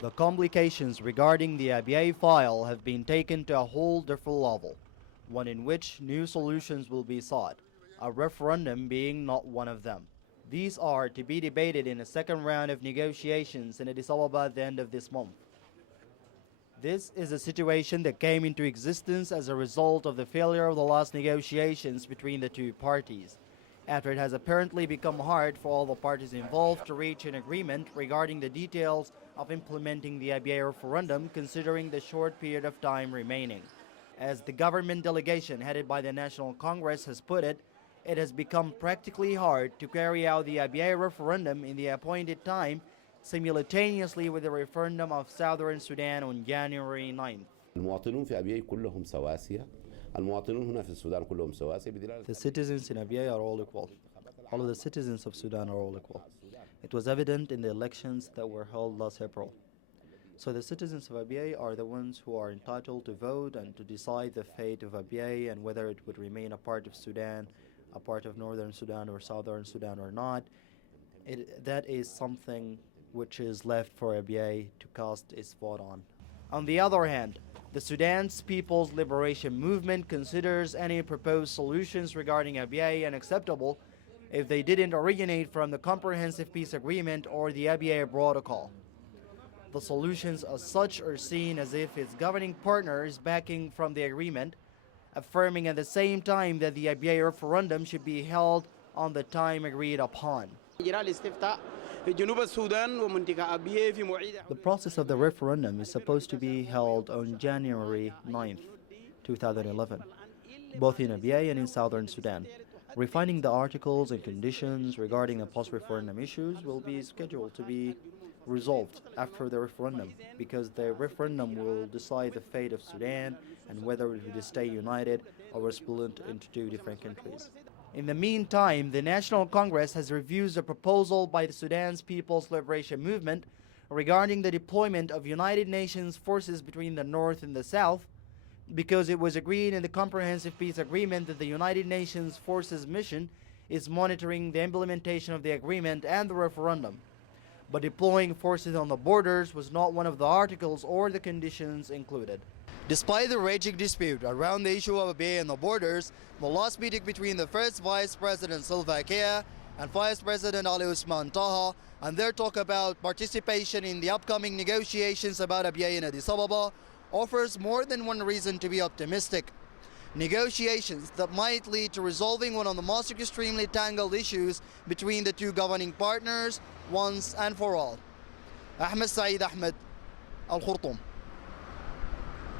The complications regarding the ABA file have been taken to a whole different level, one in which new solutions will be sought, a referendum being not one of them. These are to be debated in a second round of negotiations in Addis Ababa at the end of this month. This is a situation that came into existence as a result of the failure of the last negotiations between the two parties, after it has apparently become hard for all the parties involved to reach an agreement regarding the details of implementing the ABA referendum, considering the short period of time remaining. As the government delegation headed by the National Congress has put it, it has become practically hard to carry out the ABA referendum in the appointed time simultaneously with the referendum of Southern Sudan on January 9th. المواطنون في أبيي كلهم سواسية. المواطنون هنا في السودان كلهم سواسية. The citizens in Abyei are all equal. All of the citizens of Sudan are all equal. It was evident in the elections that were held last April. So the citizens of Abyei are the ones who are entitled to vote and to decide the fate of Abyei and whether it would remain a part of Sudan, a part of Northern Sudan or Southern Sudan or not. That is something which is left for Abyei to cast its vote on. On the other hand, the Sudan's People's Liberation Movement considers any proposed solutions regarding Abyei unacceptable if they didn't originate from the Comprehensive Peace Agreement or the Abyei Protocol. The solutions as such are seen as if its governing partner is backing from the agreement, affirming at the same time that the Abyei referendum should be held on the time agreed upon. The process of the referendum is supposed to be held on January 9th, 2011, both in Abyei and in Southern Sudan. Refining the articles and conditions regarding the post-referendum issues will be scheduled to be resolved after the referendum, because the referendum will decide the fate of Sudan and whether it will stay united or split into two different countries. In the meantime, the National Congress has reviewed a proposal by the Sudan's People's Liberation Movement regarding the deployment of United Nations forces between the North and the South, because it was agreed in the Comprehensive Peace Agreement that the United Nations Forces mission is monitoring the implementation of the agreement and the referendum. But deploying forces on the borders was not one of the articles or the conditions included. Despite the raging dispute around the issue of Abyei and the borders, the last meeting between the first Vice President Salva Kiir and Vice President Ali Usman Taha and their talk about participation in the upcoming negotiations about Abyei in Addis Ababa offers more than one reason to be optimistic. Negotiations that might lead to resolving one of the most extremely tangled issues between the two governing partners once and for all. Ahmed Sa'id Ahmed, Al Khurtum.